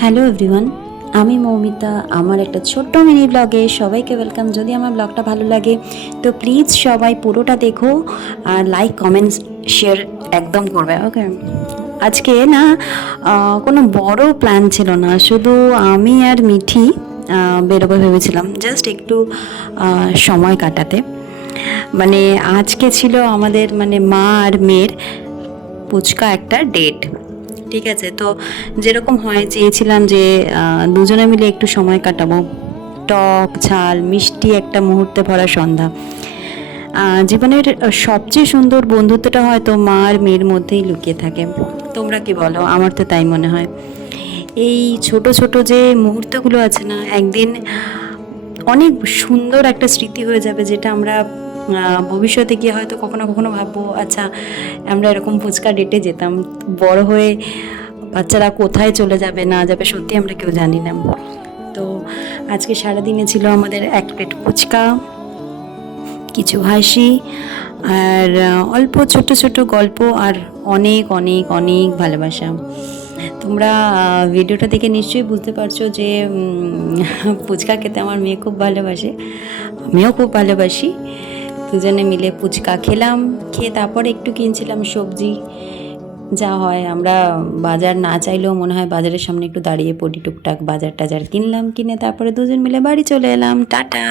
Hello everyone, আমি মৌমিতা। আমার একটা ছোট্ট মিনি ব্লগে সবাইকে ওয়েলকাম। যদি আমার ব্লগটা ভালো লাগে তো প্লিজ সবাই পুরোটা দেখো আর লাইক কমেন্টস শেয়ার একদম করবে, ওকে। আজকে না কোনো বড় প্ল্যান ছিল না, শুধু আমি আর মিঠি বেরোবে ভেবেছিলাম জাস্ট একটু সময় কাটাতে। মানে আজকে ছিল আমাদের মানে মা আর মেয়ের পুচকা একটা ডেট। ঠিক আছে, তো যেরকম হয় চেয়েছিলাম যে দুজনে মিলে একটু সময় কাটাবো, টক ঝাল মিষ্টি একটা মুহূর্তে ভরা সন্ধ্যা। জীবনের সবচেয়ে সুন্দর বন্ধুত্বটা হয়তো মা আর মেয়ের মধ্যেই লুকিয়ে থাকে। তোমরা কি বলো? আমার তো তাই মনে হয়। এই ছোট ছোট যে মুহূর্তগুলো আছে না, একদিন অনেক সুন্দর একটা স্মৃতি হয়ে যাবে, যেটা আমরা ভবিষ্যতে গিয়ে হয়তো কখনো কখনো ভাববো, আচ্ছা আমরা এরকম ফুচকা ডেটে যেতাম। বড় হয়ে বাচ্চারা কোথায় চলে যাবে না যাবে সত্যি আমরা কেউ জানি না। তো আজকে সারাদিনে ছিল আমাদের এক প্লেট ফুচকা, কিছু হাসি, আর অল্প ছোট ছোট গল্প, আর অনেক অনেক অনেক ভালোবাসা। তোমরা ভিডিওটা দেখে নিশ্চয়ই বুঝতে পারছো যে ফুচকা খেতে আমার মেয়ে খুব ভালোবাসে, আমিও খুব ভালোবাসি। দুজনে মিলে ফুচকা খেলাম, খেয়ে তারপরে একটু কিনছিলাম সবজি। যা হয়, আমরা বাজার না চাইলেও মনে হয় বাজারের সামনে একটু দাঁড়িয়ে পড়ি, টুকটাক বাজার টাজার কিনলাম, কিনে তারপরে দুজন মিলে বাড়ি চলে এলাম। টাটা।